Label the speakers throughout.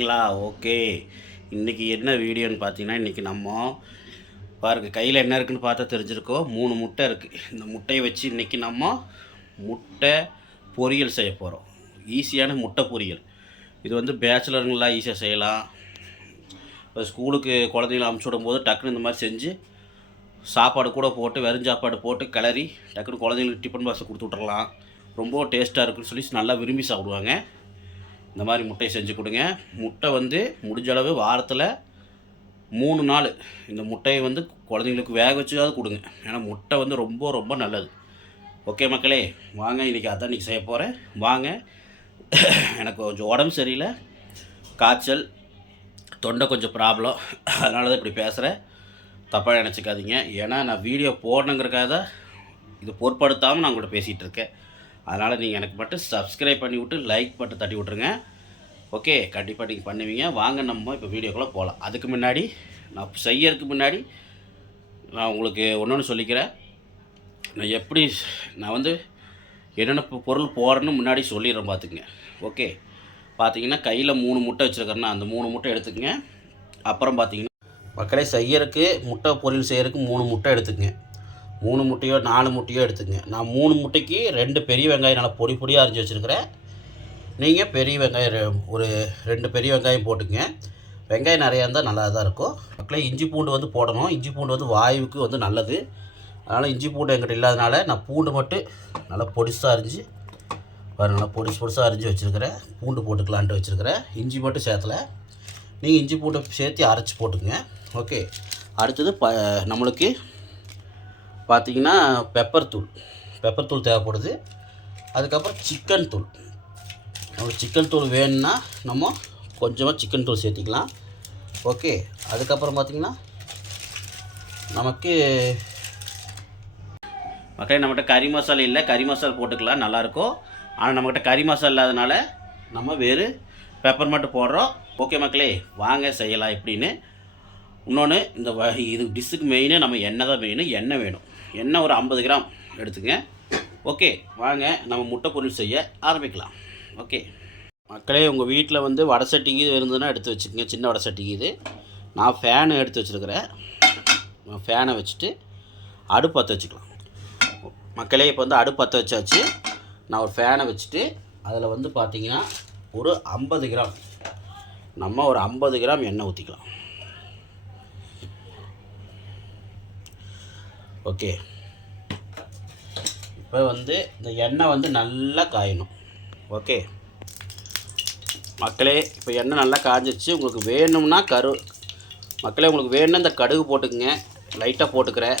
Speaker 1: நல்லா ஓகே. இன்றைக்கி என்ன வீடியோன்னு பார்த்தீங்கன்னா இன்றைக்கி நம்ம பாருங்க கையில் என்ன இருக்குன்னு பார்த்தா தெரிஞ்சிருக்கோம் மூணு முட்டை இருக்குது இந்த முட்டையை வச்சு இன்றைக்கி நம்ம முட்டை பொரியல் செய்ய போகிறோம் ஈஸியான முட்டை பொரியல். இது வந்து பேச்சுலருங்களாம் ஈஸியாக செய்யலாம். இப்போ ஸ்கூலுக்கு குழந்தைங்கள அமுச்சு விடும்போது டக்குன்னு இந்த மாதிரி செஞ்சு சாப்பாடு கூட போட்டு வெறும் சாப்பாடு போட்டு கிளறி டக்குன்னு குழந்தைங்களுக்கு டிஃபன் பாக்ஸை கொடுத்து விட்றலாம் ரொம்ப டேஸ்ட்டாக இருக்குன்னு சொல்லி நல்லா விரும்பி சாப்பிடுவாங்க. இந்த மாதிரி முட்டையை செஞ்சு கொடுங்க. முட்டை வந்து முடிஞ்ச அளவு வாரத்தில் மூணு நாள் இந்த முட்டையை வந்து குழந்தைங்களுக்கு வேக வச்சாவது கொடுங்க. ஏன்னா முட்டை வந்து ரொம்ப ரொம்ப நல்லது. ஓகே மக்களே வாங்க இன்றைக்கி அதான் இன்றைக்கி செய்ய போகிறேன் வாங்க. எனக்கு கொஞ்சம் உடம்பு சரியில்லை. காய்ச்சல் தொண்டை கொஞ்சம் ப்ராப்ளம் அதனால தான் இப்படி பேசுகிறேன் தப்பாக நினச்சிக்காதீங்க. ஏன்னா நான் வீடியோ போடணுங்கிறக்காக தான் இது பொருட்படுத்தாமல் நான் உங்கள்கிட்ட பேசிகிட்டு இருக்கேன். அதனால் நீங்கள் எனக்கு மட்டும் சப்ஸ்கிரைப் பண்ணி விட்டு லைக் மட்டும் தட்டி விட்ருங்க ஓகே கண்டிப்பாக நீங்கள் பண்ணுவீங்க. வாங்க நம்ம இப்போ வீடியோக்குள்ளே போகலாம் அதுக்கு முன்னாடி நான் செய்யறதுக்கு முன்னாடி நான் உங்களுக்கு ஒன்று ஒன்று சொல்லிக்கிறேன். நான் எப்படி நான் வந்து என்னென்ன பொருள் போடுறேன்னு முன்னாடி சொல்லிடுறேன் பார்த்துக்குங்க ஓகே பார்த்தீங்கன்னா கையில் மூணு முட்டை வச்சுருக்கேன்னா அந்த மூணு முட்டை எடுத்துக்கங்க. அப்புறம் பார்த்தீங்கன்னா மக்களே செய்யறதுக்கு முட்டை பொரியல் செய்கிறதுக்கு மூணு முட்டை எடுத்துக்கங்க. மூணு முட்டையோ நாலு முட்டையோ எடுத்துக்கங்க நான் மூணு முட்டைக்கு ரெண்டு பெரிய வெங்காயம் நல்லா பொடி பொடியாக அரிஞ்சு வச்சுருக்கிறேன். நீங்கள் பெரிய வெங்காயம் ரெ- ஒரு ரெண்டு பெரிய வெங்காயம் போட்டுக்கங்க வெங்காயம் நிறையா இருந்தால் நல்லா தான் இருக்கும். மக்களே இஞ்சி பூண்டு வந்து போடணும். இஞ்சி பூண்டு வந்து வாயுவுக்கு வந்து நல்லது. அதனால் இஞ்சி பூண்டு எங்கிட்ட இல்லாதனால நான் பூண்டு மட்டும் நல்லா பொடிசாக அரிஞ்சு பாருங்க நல்லா பொடிசு பொடிசாக அரிஞ்சு வச்சுருக்கிறேன். பூண்டு போட்டுக்கலான்ட்டு வச்சுருக்கிறேன். இஞ்சி மட்டும் சேர்த்தல. நீங்கள் இஞ்சி பூண்டை சேர்த்து அரைச்சி போட்டுக்கங்க ஓகே. அடுத்தது ப நம்மளுக்கு பார்த்தீங்கன்னா பெப்பர் தூள். பெப்பர் தூள் தேவைப்படுது. அதுக்கப்புறம் சிக்கன் தூள். நம்மளுக்கு சிக்கன் தூள் வேணும்னா நம்ம கொஞ்சமாக சிக்கன் தூள் சேர்த்திக்கலாம். ஓகே அதுக்கப்புறம் பார்த்திங்கன்னா நமக்கு மக்களே நம்மகிட்ட கறி மசாலா இல்லை. கறி மசாலா போட்டுக்கலாம். நல்லாயிருக்கும். ஆனால் நம்மக்கிட்ட கறி மசாலா இல்லாதனால நம்ம வேறு பெப்பர் மட்டும் போடுறோம். ஓகே மக்களே? வாங்க செய்யலாம் எப்படின்னு இன்னொன்று இந்த இது டிஷ்ஷுக்கு மெயினு நம்ம எண்ணெய் தான் மெயின் எண்ணெய் வேணும்? எண்ணெய் ஒரு ஐம்பது கிராம் எடுத்துங்க. ஓகே வாங்க நம்ம முட்டை பொரியல் செய்ய ஆரம்பிக்கலாம். ஓகே. மக்களே உங்கள் வீட்டில் வந்து வடை சட்டி இது இருந்ததுன்னா எடுத்து வச்சுக்கோங்க. சின்ன வடை சட்டி இது. நான் ஃபேனு எடுத்து வச்சுருக்கிறேன். ஃபேனை வச்சுட்டு அடுப்பு பற்ற வச்சுக்கலாம். மக்களே இப்போ வந்து அடுப்பு பற்ற வச்சாச்சு. நான் ஒரு ஃபேனை வச்சுட்டு அதில் வந்து பார்த்திங்கன்னா ஒரு ஐம்பது கிராம். நம்ம ஒரு ஐம்பது கிராம் எண்ணெய் ஊற்றிக்கலாம் ஓகே. இப்போ வந்து இந்த எண்ணெய் வந்து நல்லா காயணும். ஓகே. மக்களே இப்போ எண்ணெய் நல்லா காஞ்சிச்சு உங்களுக்கு வேணும்னா கரு மக்களே உங்களுக்கு வேணும்னா இந்த கடுகு போட்டுக்குங்க. லைட்டாக போட்டுக்கிறேன்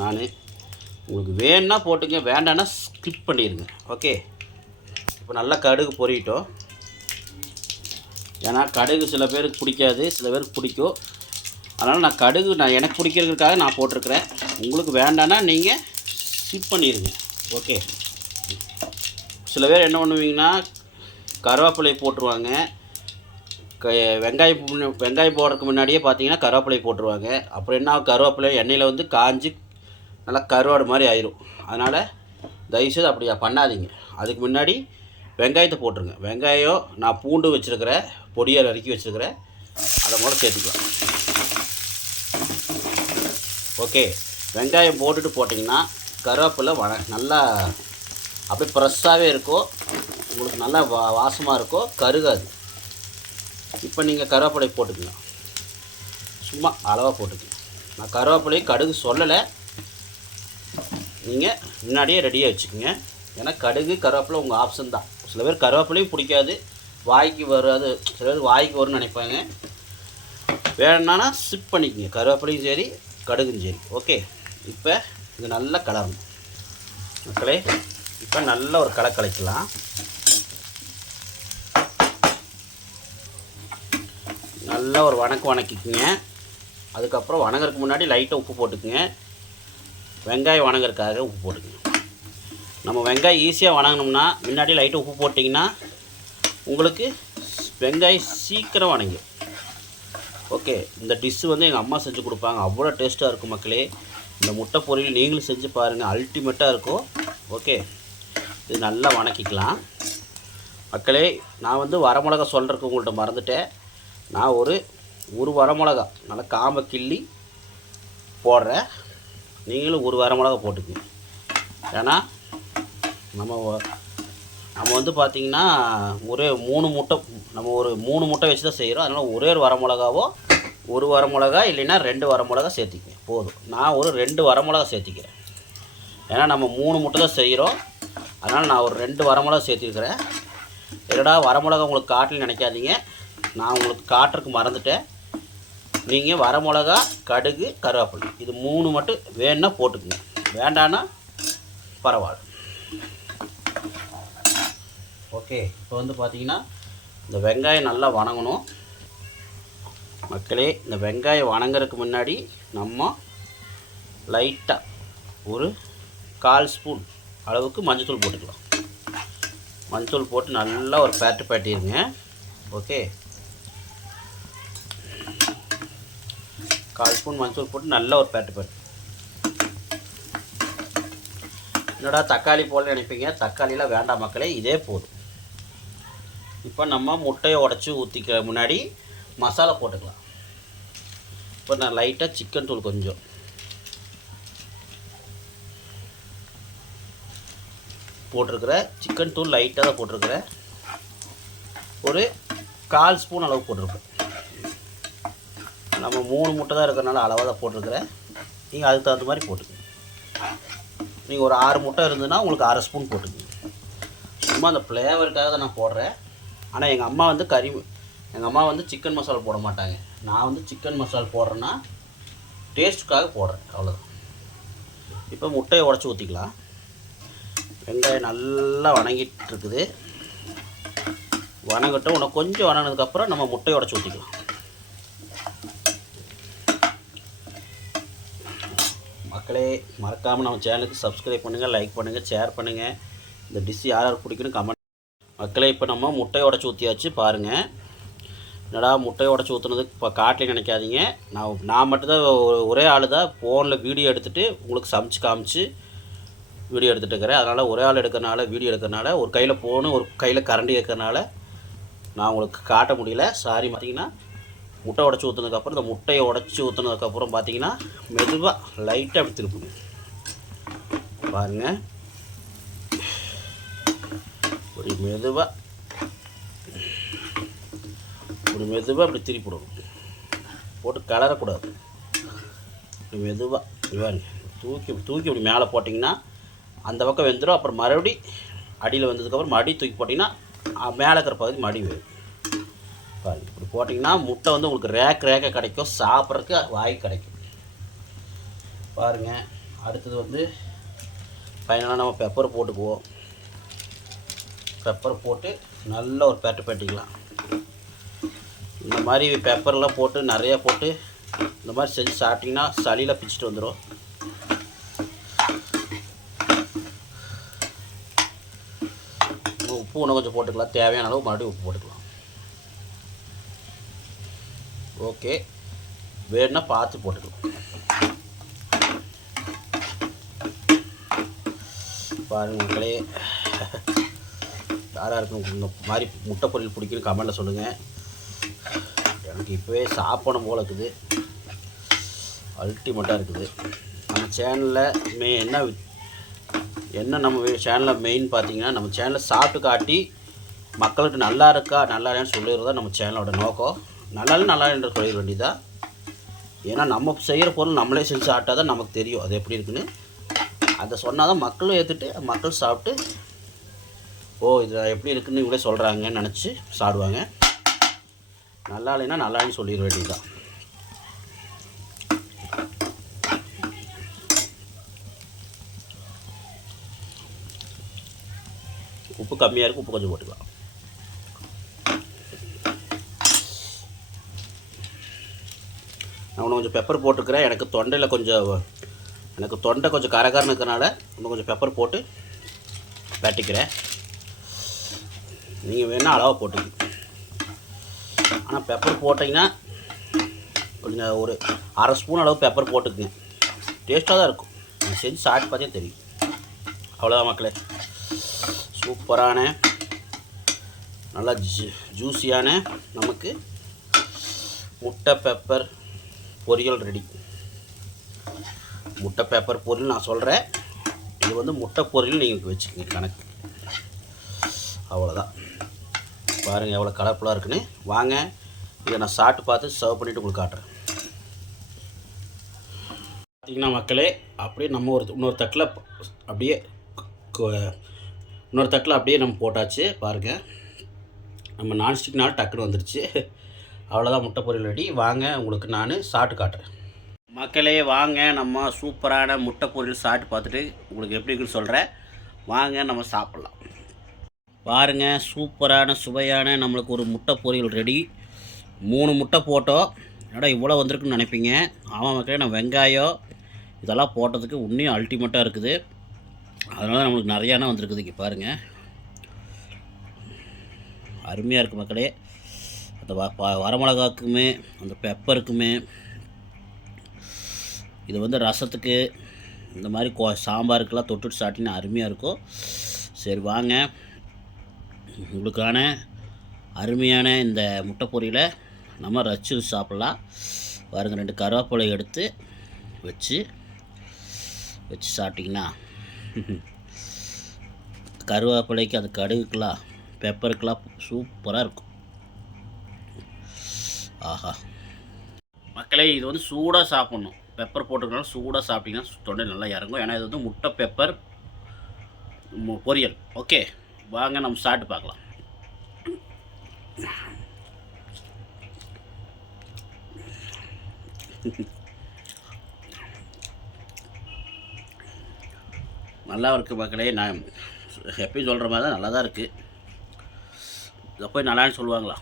Speaker 1: நான். உங்களுக்கு வேணும்னா போட்டுங்க வேண்டாம்னா ஸ்கிப் பண்ணிடுங்க. ஓகே. இப்போ நல்லா கடுகு பொறிட்டோம். ஏன்னா கடுகு சில பேருக்கு பிடிக்காது சில பேருக்கு பிடிக்கும். அதனால் நான் கடுகு நான் எனக்கு பிடிக்கிறதுக்காக நான் போட்டிருக்கிறேன். உங்களுக்கு வேண்டான்னா நீங்கள் ஸ்கிப் பண்ணிடுங்க ஓகே சில பேர் என்ன பண்ணுவீங்கன்னா கருவேப்பிலை போட்டுருவாங்க. க வெங்காயம் வெங்காயம் போடுறதுக்கு முன்னாடியே பார்த்தீங்கன்னா கருவேப்பிலை போட்டுருவாங்க. அப்புறம் என்ன கருவேப்பிலை எண்ணெயில் வந்து காஞ்சி நல்லா கருவாடு மாதிரி ஆயிரும். அதனால் தயவுசெய்து அப்படி பண்ணாதீங்க. அதுக்கு முன்னாடி வெங்காயத்தை போட்டுருங்க. வெங்காயம் நான் பூண்டு வச்சுருக்கிறேன். பொடியை நறுக்கி வச்சுருக்கிறேன். அதை கூட சேர்த்துக்கலாம். ஓகே வெங்காயம் போட்டுட்டு போட்டிங்கன்னா கருவேப்பிலை வன நல்லா அப்படியே ஃப்ரெஷ்ஷாகவே இருக்கும். உங்களுக்கு நல்லா வா வாசமாக இருக்கும். கருகாது. இப்போ நீங்கள் கருவேப்பிலை போட்டுக்கலாம். சும்மா அளவாக போட்டுக்கலாம். நான் கருவேப்பிலையும் கடுகு சொல்லலை. நீங்கள் முன்னாடியே ரெடியாக வச்சுக்கோங்க. ஏன்னா கடுகு கருவேப்பிலை உங்கள் ஆப்ஷன் தான். சில பேர் கருவேப்பிலையும் பிடிக்காது. வாய்க்கு வராது. சில பேர் வாய்க்கு வரும்னு நினைப்பாங்க. வேணும்னா சிப் பண்ணிக்கோங்க. கருவேப்பிலையும் சரி கடுகும் சரி. ஓகே இப்போ இது நல்லா கலரணும் மக்களே இப்போ நல்ல ஒரு கலை கலைக்கலாம். நல்லா ஒரு வணக்கம் வணக்கிக்குங்க. அதுக்கப்புறம் வணங்குறதுக்கு முன்னாடி லைட்டாக உப்பு போட்டுக்குங்க. வெங்காயம் வணங்குறதுக்காக உப்பு போட்டுக்குங்க. நம்ம வெங்காயம் ஈஸியாக வணங்கினோம்னா முன்னாடி லைட்டாக உப்பு போட்டிங்கன்னா உங்களுக்கு வெங்காயம் சீக்கிரம் வணங்கிடும். ஓகே இந்த டிஷ்ஷு வந்து எங்கள் அம்மா செஞ்சு கொடுப்பாங்க. அவ்வளோ டேஸ்ட்டாக இருக்கும் மக்களே. இந்த முட்டை பொரியல் நீங்களும் செஞ்சு பாருங்கள் அல்டிமேட்டாக இருக்கும். ஓகே இது நல்லா வணக்கிக்கலாம். மக்களே நான் வந்து வரமிளகா சொல்கிறதுக்கு உங்கள்கிட்ட மறந்துட்டேன். நான் ஒரு ஒரு வரமிளகா நல்லா காம்பை கிள்ளி போடுறேன். நீங்களும் ஒரு வரமிளகா போட்டுக்குங்க. ஏன்னா நம்ம நம்ம வந்து பார்த்திங்கன்னா ஒரே மூணு முட்டை நம்ம ஒரு மூணு முட்டை வச்சு தான் செய்கிறோம் அதனால் ஒரே ஒரு வரமிளகாவோ ஒரு வரமிளகா இல்லைன்னா ரெண்டு வரமிளகா சேர்த்திக்கங்க. போதும். நான் ஒரு ரெண்டு வரமிளகா சேர்த்திக்கிறேன். ஏன்னா நம்ம மூணு முட்டை தான் செய்கிறோம். அதனால் நான் ஒரு ரெண்டு வரமிளகா சேர்த்திருக்கிறேன். என்னடா வரமிளகா உங்களுக்கு காட்டலன்னு நினைக்காதீங்க. நான் உங்களுக்கு காட்டுறதுக்கு மறந்துட்டேன். நீங்கள் வரமிளகா கடுகு கருவேப்பிலை. இது மூணு மட்டும் வேணுன்னா போட்டுக்குங்க. வேண்டான்னா பரவாயில்ல. ஓகே. இப்போ வந்து பார்த்திங்கன்னா இந்த வெங்காயம் நல்லா வணங்கணும். மக்களே இந்த வெங்காயம் வணங்குறதுக்கு முன்னாடி நம்ம லைட்டாக ஒரு கால் ஸ்பூன் அளவுக்கு மஞ்சத்தூள் போட்டுக்கலாம். மஞ்சத்தூள் போட்டு நல்லா ஒரு பேட்டு பேட்டிருங்க. ஓகே. கால் ஸ்பூன் மஞ்சத்தூள் போட்டு நல்லா ஒரு பேட்டு பேட்டு. என்னடா தக்காளி போல நினைப்பீங்க? தக்காளிலாம் வேண்டாம் மக்களே இதே போதும். இப்போ நம்ம முட்டையை உடச்சி ஊற்றிக்க முன்னாடி மசாலா போட்டுக்கலாம். இப்போ நான் லைட்டாக சிக்கன் தூள் கொஞ்சம். போட்டிருக்கிறேன் சிக்கன் தூள் லைட்டாக தான் போட்டிருக்கிறேன். ஒரு கால் ஸ்பூன் அளவு போட்டிருக்கேன் நம்ம மூணு முட்டை தான் இருக்கிறனால அளவாக தான் போட்டிருக்கிறேன். நீங்கள் அதுக்கு தகுந்த மாதிரி போட்டுக்கோங்க. நீங்கள் ஒரு ஆறு முட்டை இருந்ததுன்னா உங்களுக்கு அரை ஸ்பூன் போட்டுக்கோங்க. சும்மா அந்த ஃப்ளேவருக்காக தான் நான் போடுறேன். ஆனால் எங்கள் அம்மா வந்து கறி எங்கள் அம்மா வந்து சிக்கன் மசாலா போட மாட்டாங்க. நான் வந்து சிக்கன் மசாலா போடுறேன்னா டேஸ்ட்டுக்காக போடுறேன் அவ்வளோதான் இப்போ முட்டையை உடச்சி ஊற்றிக்கலாம் வெங்காயம் நல்லா வணங்கிட்டு இருக்குது வணங்கட்டும். உனக்கு கொஞ்சம் வணங்கினதுக்கப்புறம் நம்ம முட்டையை உடச்சி ஊற்றிக்கலாம் மக்களே மறக்காமல் நம்ம சேனலுக்கு சப்ஸ்கிரைப் பண்ணுங்கள் லைக் பண்ணுங்கள் ஷேர் பண்ணுங்கள் இந்த டிஷ் யார் யார் பிடிக்குன்னு கமெண்ட் மக்களே இப்போ நம்ம முட்டையை உடச்சி ஊற்றியாச்சு பாருங்கள் என்னடா முட்டையை உடச்சி ஊற்றுனது இப்போ காட்டில் நினைக்காதீங்க. நான் நான் மட்டும்தான் ஒரே ஆள் தான் ஃபோனில் வீடியோ எடுத்துகிட்டு உங்களுக்கு சமைச்சு காமிச்சு வீடியோ எடுத்துகிட்டு இருக்கிறேன். அதனால் ஒரே ஆள் எடுக்கிறனால வீடியோ எடுக்கிறனால ஒரு கையில் ஃபோனு ஒரு கையில் கரண்டி இருக்கிறனால நான் உங்களுக்கு காட்ட முடியல. சாரி பார்த்தீங்கன்னா முட்டை உடச்சி ஊற்றுனதுக்கப்புறம் இந்த முட்டையை உடச்சி ஊற்றுனதுக்கப்புறம் பார்த்தீங்கன்னா மெதுவாக லைட்டாக அப்படி திருப்புங்க பாருங்கள் ஒரு மெதுவாக ஒரு மெதுவாக அப்படி திருப்பிடணும் போட்டு கலரக்கூடாது. இப்படி மெதுவாக பாருங்க. தூக்கி தூக்கி இப்படி மேலே போட்டிங்கன்னா அந்த பக்கம் வெந்துடும் அப்புறம் மறுபடி அடியில் வந்ததுக்கப்புறம் மடி தூக்கி போட்டிங்கன்னா மேலே இருக்கிற பகுதி மடி வேணும் பாருங்க. இப்படி போட்டிங்கன்னா முட்டை வந்து உங்களுக்கு ரேக் ரேக்காக கிடைக்கும். சாப்பிட்றதுக்கு வாய் கிடைக்கும். பாருங்கள் அடுத்தது வந்து ஃபைனலாக நம்ம பெப்பர் போட்டுக்குவோம். பெப்பர் போட்டு நல்ல ஒரு பெட்டு பேட்டிக்கலாம். இந்த மாதிரி பெப்பர்லாம் போட்டு நிறையா போட்டு இந்த மாதிரி செஞ்சு சாப்பிட்டிங்கன்னா சளியில் பிச்சுட்டு வந்துடும் உப்பு ஒன்று கொஞ்சம் போட்டுக்கலாம். தேவையான அளவு மறுபடியும் உப்பு போட்டுக்கலாம். ஓகே வேணும்னா பார்த்து போட்டுக்கலாம். பாருங்கள் மக்களே. யாராக இருக்கும் இந்த மாதிரி முட்டை பொரியல் பிடிக்குன்னு கமெண்ட்டில் சொல்லுங்கள் எனக்கு இப்போவே சாப்பிடணும் போல இருக்குது. அல்டிமேட்டாக இருக்குது. நம்ம சேனலில் மே என்ன என்ன நம்ம சேனலில் மெயின் பார்த்தீங்கன்னா நம்ம சேனலில் சாப்பிட்டு காட்டி மக்களுக்கு நல்லா இருக்கா நல்லா இல்லைன்னு சொல்லிடுறது நம்ம சேனலோட நோக்கம். நல்லா இல்லை நல்லா என்று சொல்லிட வேண்டியதா ஏன்னா நம்ம செய்கிற பொருள் நம்மளே செஞ்சு சாப்பிட்டா தான் நமக்கு தெரியும் அது எப்படி இருக்குன்னு. அதை சொன்னால் தான் மக்களும் ஏற்றுட்டு மக்கள் சாப்பிட்டு ஓ இது எப்படி இருக்குன்னு இவ்வளோ சொல்கிறாங்கன்னு நினச்சி சாப்பிடுவாங்க. நல்லா இல்லைன்னா நல்லா சொல்லிட வேண்டியதுதான். உப்பு கம்மியாக இருக்கும் உப்பு கொஞ்சம் போட்டுக்கலாம். நான் இன்னும் கொஞ்சம் பெப்பர் போட்டுக்கிறேன் எனக்கு தொண்டையில் கொஞ்சம் எனக்கு தொண்டை கொஞ்சம் கரகரன்னு இருக்கிறனால இன்னும் கொஞ்சம் பெப்பர் போட்டு வெட்டிக்கிறேன் நீங்கள் வேணால் அளவாக போட்டுக்கங்க. ஆனால் பெப்பர் போட்டிங்கன்னா கொஞ்சம் ஒரு அரை ஸ்பூன் அளவு பெப்பர் போட்டுக்குங்க டேஸ்ட்டாக தான் இருக்கும். நீங்கள் செஞ்சு சாப்பிட்டு பார்த்தே தெரியும். அவ்வளோதான் மக்களே. சூப்பரான நல்லா ஜூ ஜூஸியான நமக்கு முட்டை பெப்பர் பொரியல் ரெடி முட்டை பெப்பர் பொரியல் நான் சொல்கிறேன் இது வந்து முட்டை பொரியல் நீங்கள் வச்சுக்கோங்க கணக்கு. அவ்வளோதான் பாருங்கள் எவ்வளோ கலர்ஃபுல்லாக இருக்குன்னு. வாங்க இதை நான் சாப்பிட்டு பார்த்து சர்வ் பண்ணிவிட்டு உங்களுக்கு காட்டுறேன். பார்த்தீங்கன்னா மக்களே அப்படியே நம்ம ஒரு இன்னொரு தட்டில் அப்படியே இன்னொரு தட்டில் அப்படியே நம்ம போட்டாச்சு பாருங்கள் நம்ம நான்ஸ்டிக்னால டக்குன்னு வந்துருச்சு. அவ்வளோதான் முட்டை பொரியல் ரெடி வாங்க உங்களுக்கு நான் சாப்பிட்டு காட்டுறேன். மக்களே வாங்க நம்ம சூப்பரான முட்டை பொரியல் சாப்பிட்டு பார்த்துட்டு உங்களுக்கு எப்படி இருக்குன்னு சொல்கிறேன் வாங்க நம்ம சாப்பிட்லாம். பாருங்கள் சூப்பரான சுவையான நம்மளுக்கு ஒரு முட்டை பொரியல் ரெடி மூணு முட்டை போட்டோம் என்னடா இவ்வளோ வந்திருக்குன்னு நினைப்பீங்க? ஆமாம் மக்களே நான் வெங்காயம் இதெல்லாம் போட்டதுக்கு இன்னும் அல்டிமேட்டாக இருக்குது. அதனால நம்மளுக்கு நிறையானா வந்திருக்குது இங்கே பாருங்கள் அருமையாக இருக்குது மக்களே. அந்த வ வரமிளகாக்குமே அந்த பெப்பருக்குமே இது வந்து ரசத்துக்கு இந்த மாதிரி கோ சாம்பாருக்கெல்லாம் தொட்டுட்டு சாப்பிட்டீங்கன்னா அருமையாக இருக்கும். சரி வாங்க. உங்களுக்கான அருமையான இந்த முட்டை பொரியலை நம்ம ரச்சு சாப்பிட்லாம். பாருங்கள் ரெண்டு கருவேப்பிலை எடுத்து வச்சு வச்சு சாப்பிட்டிங்கன்னா கருவேப்பிலைக்கு அந்த கடுகுக்கெலாம் பெப்பருக்கெலாம் சூப்பராக இருக்கும். ஆஹா. மக்களே இது வந்து சூடாக சாப்பிட்ணும். பெப்பர் போட்டிருக்கனால சூடாக சாப்பிட்டிங்கன்னா தொண்டை நல்லா இறங்கும். ஏன்னா இது வந்து முட்டை பெப்பர் பொரியல். ஓகே வாங்க நம்ம சாப்பிட்டு பார்க்கலாம். நல்லா இருக்குது மக்களே. நான் எப்பயும் சொல்கிற மாதிரி தான் நல்லா தான் இருக்குது இதை போய் நல்லான்னு சொல்லுவாங்களா?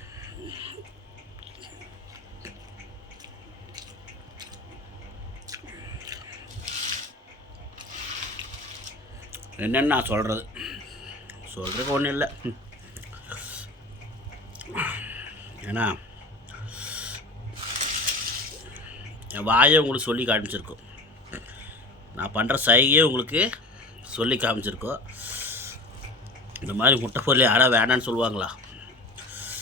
Speaker 1: என்னென்னு நான் சொல்கிறது சொல்கிறதுக்கு ஒன்றும் இல்லை. ஏன்னா என் வாயை உங்களுக்கு சொல்லி காமிச்சிருக்கோம். நான் பண்ணுற சைகையே உங்களுக்கு சொல்லி காமிச்சிருக்கோம். இந்த மாதிரி முட்டை பொருள் யாராவது வேணான்னு சொல்லுவாங்களா?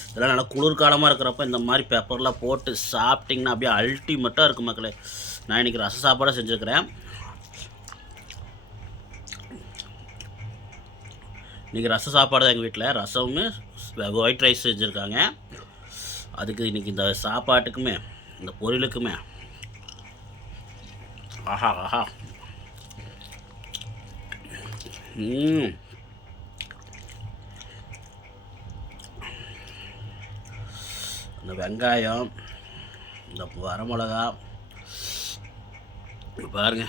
Speaker 1: இதெல்லாம் நல்லா குளிர்காலமாக இருக்கிறப்ப இந்த மாதிரி பெப்பர்லாம் போட்டு சாப்பிட்டிங்கன்னா அப்படியே அல்டிமேட்டாக இருக்கும் மக்களே. நான் இன்றைக்கி ரச சாப்பாடாக செஞ்சுருக்கிறேன். இன்றைக்கி ரச சாப்பாடு தான் எங்கள் வீட்டில் ரசமும் ஒயிட் ரைஸ் செஞ்சுருக்காங்க. அதுக்கு இன்றைக்கி இந்த சாப்பாட்டுக்குமே இந்த பொரியலுக்குமே ஆஹா ஆஹா ம் இந்த வெங்காயம் இந்த வரமிளகா பாருங்க.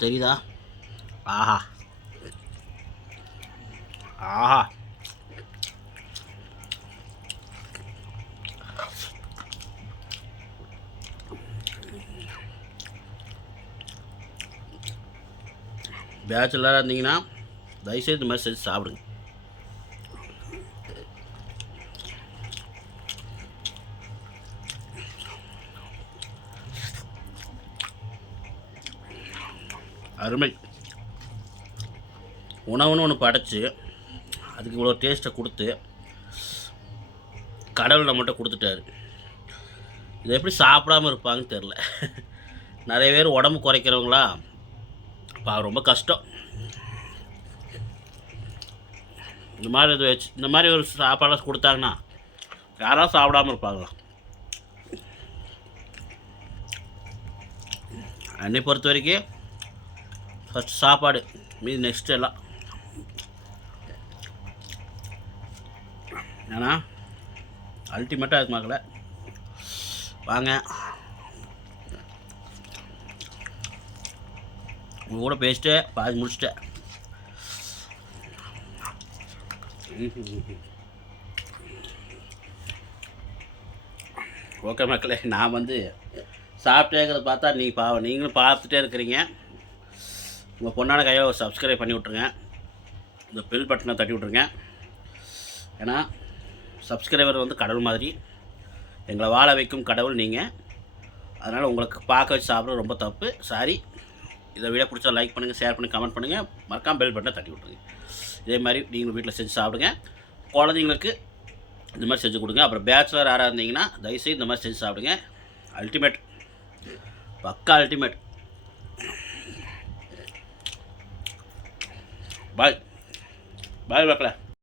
Speaker 1: தெரியுதா? ஆஹா. ஆஹா. பேச்சுலராக இருந்தீங்கன்னா தயவுசெய்து இந்த மாதிரி செஞ்சு சாப்பிடுங்க. அருமை. உணவுன்னு ஒன்று படைச்சி அதுக்கு இவ்வளோ டேஸ்ட்டை கொடுத்து கடவுள் நம்மகிட்ட கொடுத்துட்டாரு. இதை எப்படி சாப்பிடாம இருப்பாங்கன்னு தெரில நிறைய பேர் உடம்பு குறைக்கிறவங்களா பா ரொம்ப கஷ்டம். இந்த மாதிரி இது வச்சு இந்த மாதிரி ஒரு சாப்பாடெல்லாம் கொடுத்தாங்கன்னா யாராவது சாப்பிடாம இருப்பாங்களா? என்னை பொறுத்த வரைக்கும் ஃபஸ்ட் சாப்பாடு மீதி நெக்ஸ்ட் எல்லாம். ஏன்னா அல்டிமேட்டாக இருக்கு மக்களை. வாங்க. உங்கள் கூட பேசிட்டு பாதி முடிச்சிட்டேன். ஓகே மக்களே நான் வந்து சாப்பிட்டேங்கிறத இருக்கிறத பார்த்தா நீ பா நீங்களும் பார்த்துட்டே இருக்கிறீங்க. உங்கள் பொண்ணான கையை சப்ஸ்கிரைப் பண்ணி விட்ருங்க இந்த பெல் பட்டனை தட்டி விட்ருங்க ஏன்னா சப்ஸ்கிரைபர் வந்து கடவுள் மாதிரி. எங்களை வாழ வைக்கும் கடவுள் நீங்கள் அதனால் உங்களுக்கு பார்க்க வச்சு சாப்பிட்றது ரொம்ப தப்பு. சாரி இதை வீடியோ பிடிச்சா லைக் பண்ணுங்கள் ஷேர் பண்ணி கமெண்ட் பண்ணுங்கள் மறக்காம பெல் பட்டனை தட்டி விட்ருங்க இதே மாதிரி நீங்களும் வீட்டில் செஞ்சு சாப்பிடுங்க. குழந்தைங்களுக்கு இந்த மாதிரி செஞ்சு கொடுங்க. அப்புறம் பேச்சுலர் யாராக இருந்தீங்கன்னா தயவுசெய்து இந்த மாதிரி செஞ்சு சாப்பிடுங்க. அல்டிமேட் பக்கா அல்டிமேட் பாய் பாய் பார்க்கல